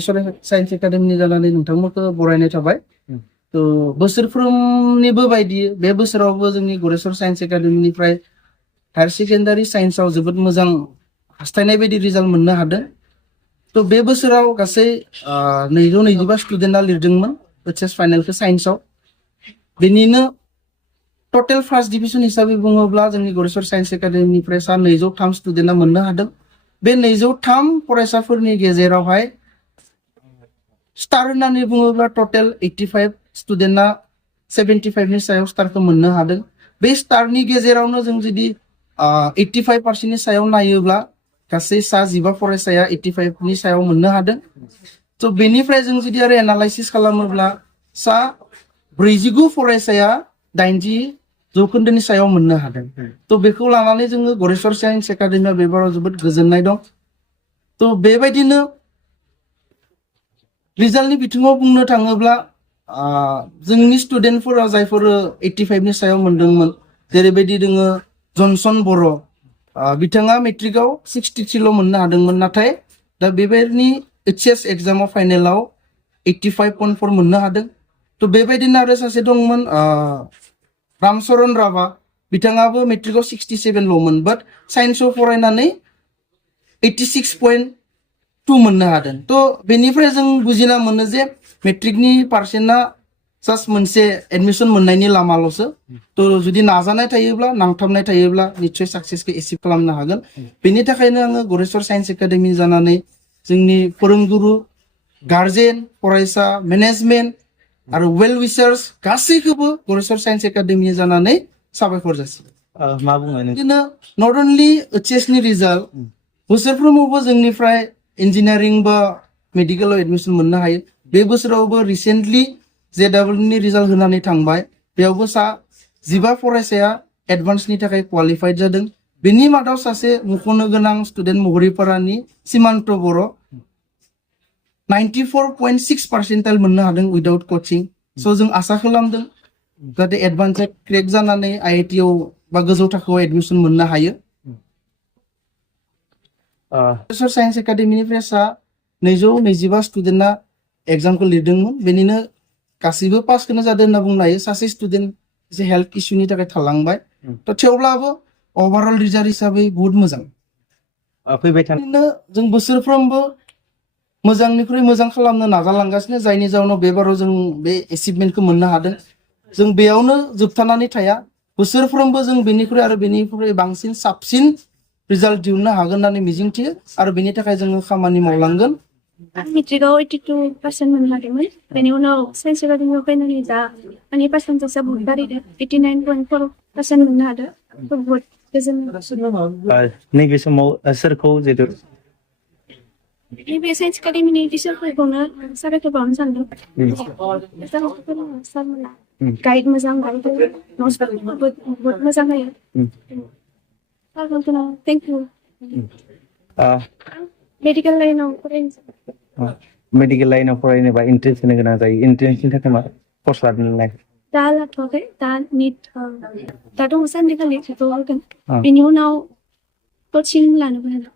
science एकाडेमिनि जानानै नोंथांमोनखौ बरायनाय थाबाय तो बोसोरफ्रोमनिबो बायदि बे बोसोरावबो जोंनि गरेस्वर साइन्स एकाडेमिनिफ्राय हायर सेकेन्डारि साइन्सआव जोबोद मोजां हास्थायनाय बायदि रिजाल्ट मोननो हादों तो बे बोसोराव गासै 225 स्टुडेन्टआ लिरदोंमोन एचएस फाइनालखौ साइन्सआव बेनिनो टोटल फार्स्ट डिभिजन हिसाबै बुङोब्ला जोंनि गरेस्वर साइन्स एकाडेमिनिफ्राय सा 203 स्टुडेन्टआ मोननो हादों बे 203 फरायसाफोरनि गेजेरावहाय स्टार होननानै बुङोब्ला टोटल 85 स्टुडेन्टआ 75 नि सायाव स्टारखौ मोननो हादों बे स्टारनि गेजेरावनो जों जुदि 85% नि सायाव नायोब्ला गासै सा 15 फरायसाया 85 नि सायाव मोननो हादों तो बेनिफ्राय जों जुदि आरो एनालाइसिस खालामोब्ला सा 49 फरायसाया 80 जौखोन्दोनि सायाव मोननो हादों तो बेखौ लानानै जोङो गरेस्वर साइन्स एकाडेमिया बेबाराव जोबोद गोजोननाय दं तो बेबायदिनो रिजाल्टनि बिथिङाव बुंनो थाङोब्ला जोंनि स्टुडेन्टफोरा जायफोर 85 नि सायाव मोनदोंमोन जेरैबायदि दोङो जनसन बर' बिथाङा मेट्रिकआव 63 ल' मोननो हादोंमोन नाथाय दा बेबायदिनि एचएस एग्जामाव फाइनेलाव 85.4 मोननो हादों तो बेबायदिनो आरो सासे दंमोन रामचरन राभा बिथाङाबो मेट्रिकआव 67 ल'मोन बाट साइन्सआव फरायनानै 86.2 मोननो हादों तो बेनिफ्राय जों बुजिना मोनो जे मेट्रिकनि पार्सेन्टआ जास्ट मोनसे एडमिशन मोननायनि लामाल'सो तो जुदि नाजानाय थायोब्ला नांथाबनाय थायोब्ला निश्चय साक्सेसखौ एचिभ खालामनो हागोन बेनि थाखायनो आङो गरेस्वर साइन्स एकाडेमि जानानै जोंनि फोरोंगुरु गार्जेन फरायसा मेनेजमेन्ट आरो वेल विचार्स गासैखौबो गरेस्वर साइन्स एकाडेमि जानानै साबायखर जासियो मा बुङो बिदिनो नट अनलि एचएस नि रिजाल्ट बोसोरफ्रोमावबो जोंनिफ्राय इन्जिनियारिं बा मेडिकेलाव एडमिशन मोननो हायो बे बोसोरावबो रिसेन्टलि जेडब्लिउ नि रिजाल्ट होनानै थांबाय बेयावबो सा 15 फरायसाया एडभान्सनि थाखाय क्वालिफाइड जादों बेनि मादाव सासे मुंख'नो गोनां स्टुडेन्ट महरिपारानि सिमान्त बर' 94.6 पार्सेन्टाइल मोननो हादों उइदाउट कोचिं सो जों आसा खालामदों जाहाथे एडभान्स क्रेक जानानै आईआईटी आव बा गोजौ थाखोआव एडमिशन मोननो हायो गरेस्वर साइन्स एकाडेमिनिफ्राय सा 225 स्टुडेन्टआ एग्जामखौ लिरदोंमोन बेनिनो गासैबो पासखौनो जादों होनना बुंनो हायो सासे स्टुडेन्ट एसे हेल्थ इस्यूनि थाखाय थालांबाय तो थेवब्लाबो ओभारअल रिजाल्ट हिसाबै बहुत मोजां फैबाय थानो जों बोसोरफ्रोमबो मोजांनिख्रुइ मोजां खालामनो नाजालांगासिनो जायनि जाउनाव बेबाराव जों बे एचिभमेन्टखौ मोननो हादों जों बेयावनो जोबथानानै थाया बोसोरफ्रोमबो जों बेनिख्रुइ आरो बेनिख्रुइ बांसिन साबसिन रिजाल्ट दिहुननो हागोन होननानै मिजिंथियो आरो बेनि थाखाय जोङो खामानि मावलांगोन मेट्रिकआव 82% मोननो हादोंमोन बेनि उनाव साइन्स एकाडेमियाव फैनानै दा आंनि पार्सेन्टेजआ बहुत बारायदों 89.4% मोननो हादों बहुत गोजोननाय नैबे समाव सोरखौ जेथु नैबे साइन्स एकाडेमिनि टिचारफोरखौनो साबायखर बावनो सानदों सारमोना गाइड मोजां गाइड होयो नट्सफोरखौबो बहुत मोजां होयो सारमोनखौनो थेंक इउ मेडिकेल लाइनाव फरायनोबा इन्ट्रेन्स होनो गोनां जायो इन्ट्रेन्सनि थाखाय मा कर्स लादोंलाय दा लाथ'वाखै दा निट दा दङ सानदेखालि बेखौ होगोन बेनि उनाव कचिं लानोबो हागोन